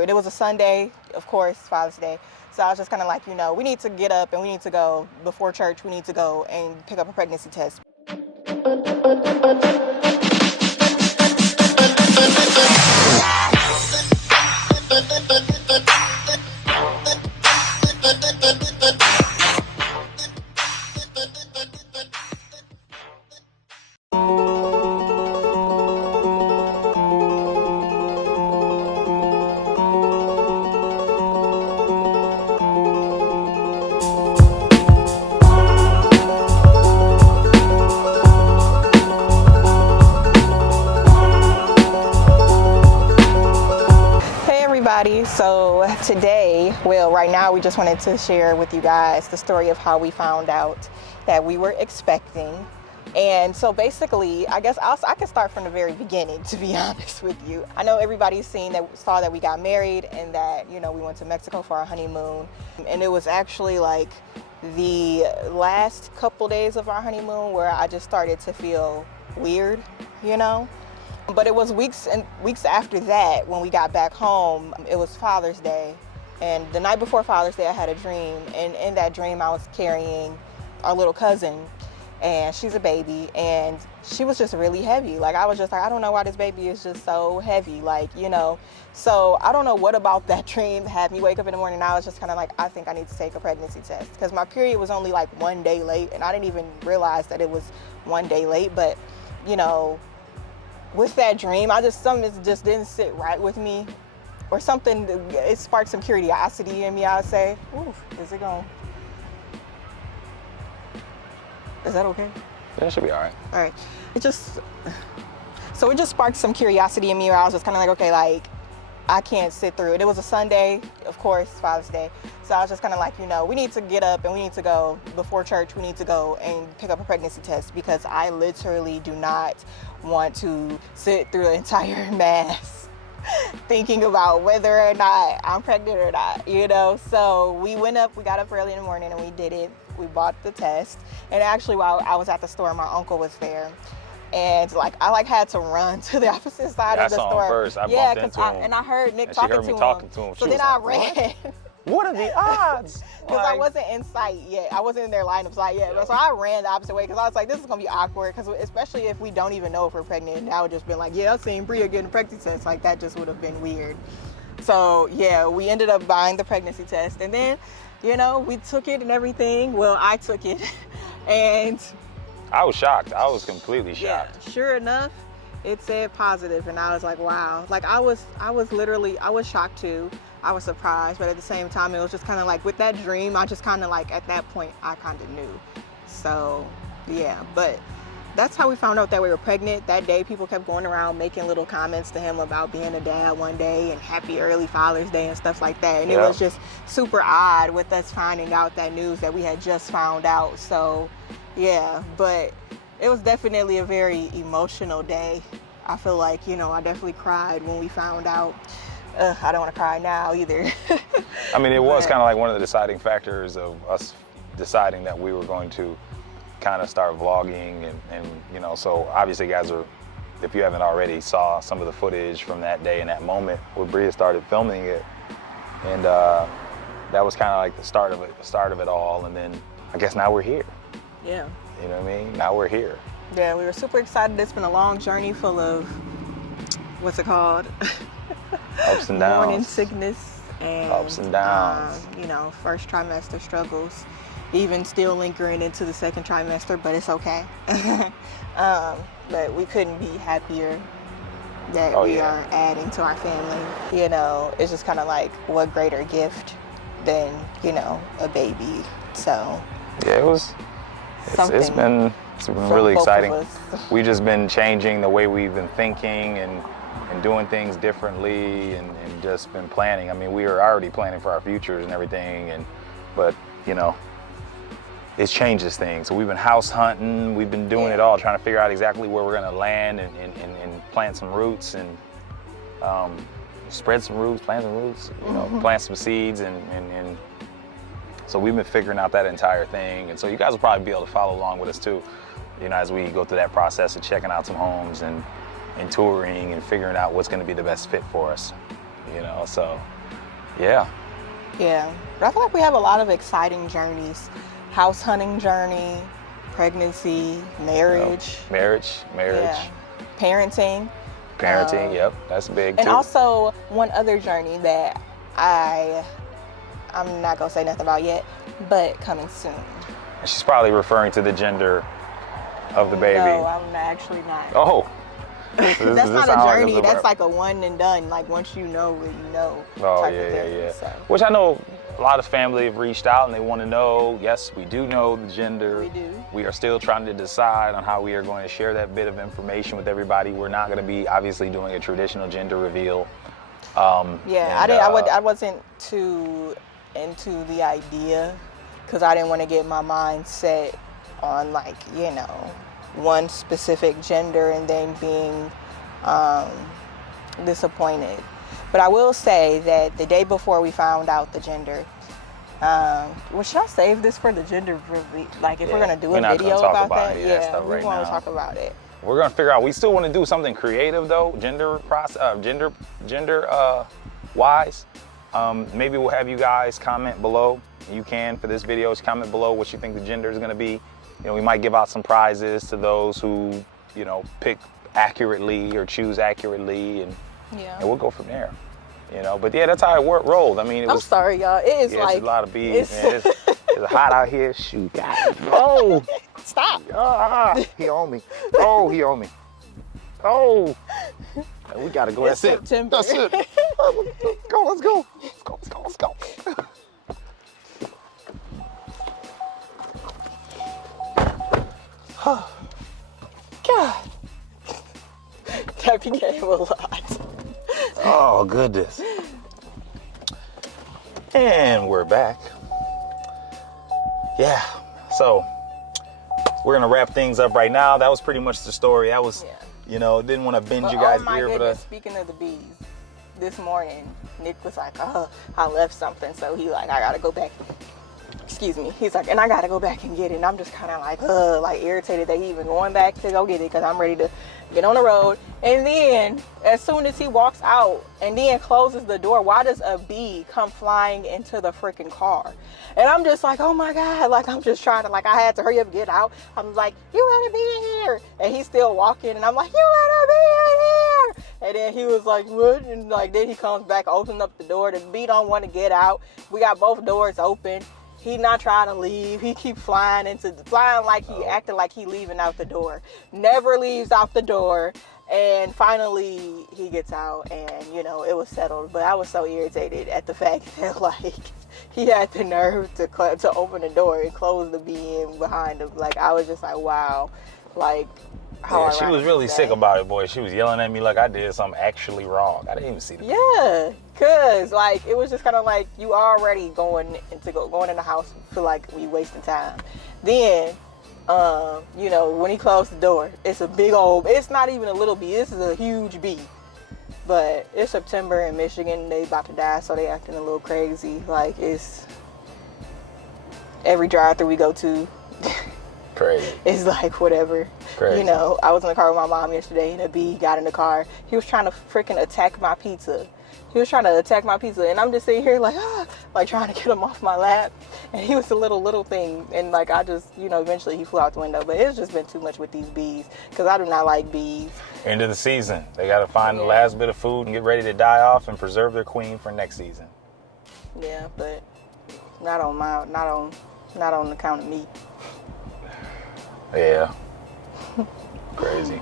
It was a Sunday, of course, Father's Day. So I was just kind of like, we need to get up and we need to go before church. We need to go and pick up a pregnancy test. So today, right now we just wanted to share with you guys the story of how we found out that we were expecting. And so basically, I guess I can start from the very beginning, to be honest with you. I know everybody's saw that we got married and that, we went to Mexico for our honeymoon. And it was actually like the last couple days of our honeymoon where I just started to feel weird, But it was weeks after that when we got back home. It was Father's Day, and the night before Father's Day I had a dream, and in that dream I was carrying our little cousin, and she's a baby, and she was just really heavy. Like, I was just like, I don't know why this baby is just so heavy, So I don't know what about that dream had me wake up in the morning and I was just kind of like, I think I need to take a pregnancy test, because my period was only like 1 day late, and I didn't even realize that it was 1 day late. But with that dream, something just didn't sit right with me, or something. It sparked some curiosity in me, I would say. Ooh, is it that okay? Yeah, it should be all right. All right. It just sparked some curiosity in me, where I was just kind of like, okay, like, I can't sit through it. It was a Sunday, of course, Father's Day. So I was just kind of like, we need to get up and we need to go before church. We need to go and pick up a pregnancy test, because I literally do not want to sit through the entire mass thinking about whether or not I'm pregnant or not, So we got up early in the morning and we did it. We bought the test. And actually, while I was at the store, my uncle was there. And I had to run to the opposite side of the store. I saw him first. I bumped into him. And I heard Nick and talking to him. So then I ran. What are the odds? Because I wasn't in sight yet. I wasn't in their line of sight yet. So I ran the opposite way, because I was like, this is going to be awkward. Because especially if we don't even know if we're pregnant. And I would just been like, yeah, I've seen Bria getting a pregnancy test. Like, that just would have been weird. So yeah, we ended up buying the pregnancy test. And then, we took it and everything. Well, I took it. And I was shocked. I was completely shocked. Yeah, sure enough, it said positive, and I was like, wow. Like, I was shocked too. I was surprised, but at the same time, it was just kind of like, with that dream, I just kind of like, at that point, I kind of knew. So yeah, but that's how we found out that we were pregnant. That day, people kept going around making little comments to him about being a dad one day and happy early Father's Day and stuff like that. And It was just super odd with us finding out that news that we had just found out. So yeah, but it was definitely a very emotional day. I feel like, I definitely cried when we found out. I don't want to cry now either. I mean, it was kind of like one of the deciding factors of us deciding that we were going to kind of start vlogging and so obviously, guys, if you haven't already saw some of the footage from that day and that moment where Bria started filming it, and that was kind of like the start of it all. And then I guess now we're here. Yeah. You know what I mean? Now we're here. Yeah, we were super excited. It's been a long journey full of, what's it called? Ups and downs. Morning sickness and ups and downs. First trimester struggles, even still lingering into the second trimester, but it's okay. But we couldn't be happier that we are adding to our family. It's just kind of like, what greater gift than, a baby. So yeah, it's been really exciting. We've just been changing the way we've been thinking and doing things differently and just been planning. I mean, we were already planning for our futures and everything, but it changes things. So we've been house hunting, we've been doing it all, trying to figure out exactly where we're gonna land and plant some roots and spread some roots, plant some roots, plant some seeds and so we've been figuring out that entire thing. And so you guys will probably be able to follow along with us too, as we go through that process of checking out some homes and touring and figuring out what's gonna be the best fit for us. so yeah. Yeah, but I feel like we have a lot of exciting journeys. House hunting journey, pregnancy, marriage. Marriage. Yeah. Parenting. Yep, that's big and too. And also one other journey that I'm not gonna say nothing about yet, but coming soon. She's probably referring to the gender of the baby. No, I'm actually not. Oh. That's not a journey. That's like a one and done. Like once you know what you know. Oh, yeah. So. Which I know a lot of family have reached out and they want to know. Yes, we do know the gender. We do. We are still trying to decide on how we are going to share that bit of information with everybody. We're not going to be obviously doing a traditional gender reveal. I wasn't too into the idea because I didn't want to get my mind set on like, one specific gender and then being disappointed. But I will say that the day before we found out the gender, should I save this for the gender reveal? Like if we're gonna do a video about that, we want to talk about it. We're gonna figure out. We still want to do something creative though, gender wise. Maybe we'll have you guys comment below. You can for this video, just comment below what you think the gender is gonna be. We might give out some prizes to those who, pick accurately or choose accurately, and we'll go from there. But yeah, that's how it rolled. I mean, I'm sorry, y'all. It is like it's a lot of bees. It's hot out here. Shoot, God. Oh, stop! He on me. Oh, he on me. Oh, we gotta go. It's September. That's it. Let's go. Let's go. God, that became a lot. Oh, goodness. And we're back. Yeah, so we're gonna wrap things up right now. That was pretty much the story. That was, didn't want to bend you guys' ear. Goodness, speaking of the bees, this morning, Nick was like, I left something. So he I gotta go back. Excuse me. He's like, and I gotta go back and get it. And I'm just kind of like irritated that he even going back to go get it because I'm ready to get on the road. And then as soon as he walks out and then closes the door, why does a bee come flying into the freaking car? And I'm just like, oh my God, I'm just trying to, I had to hurry up and get out. I'm like, you gotta be in here. And he's still walking and I'm like, you gotta be in here. And then he was like, what? And then he comes back, opens up the door. The bee don't want to get out. We got both doors open. He not trying to leave. He keep flying like he acting like he leaving out the door. Never leaves out the door. And finally he gets out and, it was settled. But I was so irritated at the fact that he had the nerve to open the door and close the bee in behind him. I was just like, wow. She was really sick about it, boy. She was yelling at me like I did something actually wrong. I didn't even see the bee. Yeah, cause it was just kind of you already going in the house feel we wasting time. Then, when he closed the door, it's a big old. It's not even a little bee. This is a huge bee. But it's September in Michigan. They about to die, so they acting a little crazy. It's every drive-through we go to. Crazy. It's whatever. Crazy. I was in the car with my mom yesterday and a bee got in the car. He was trying to freaking attack my pizza. And I'm just sitting here trying to get him off my lap. And he was a little thing. And I just, eventually he flew out the window. But it's just been too much with these bees because I do not like bees. End of the season. They got to find the last bit of food and get ready to die off and preserve their queen for next season. Yeah, but not on the count of me. Yeah. Crazy.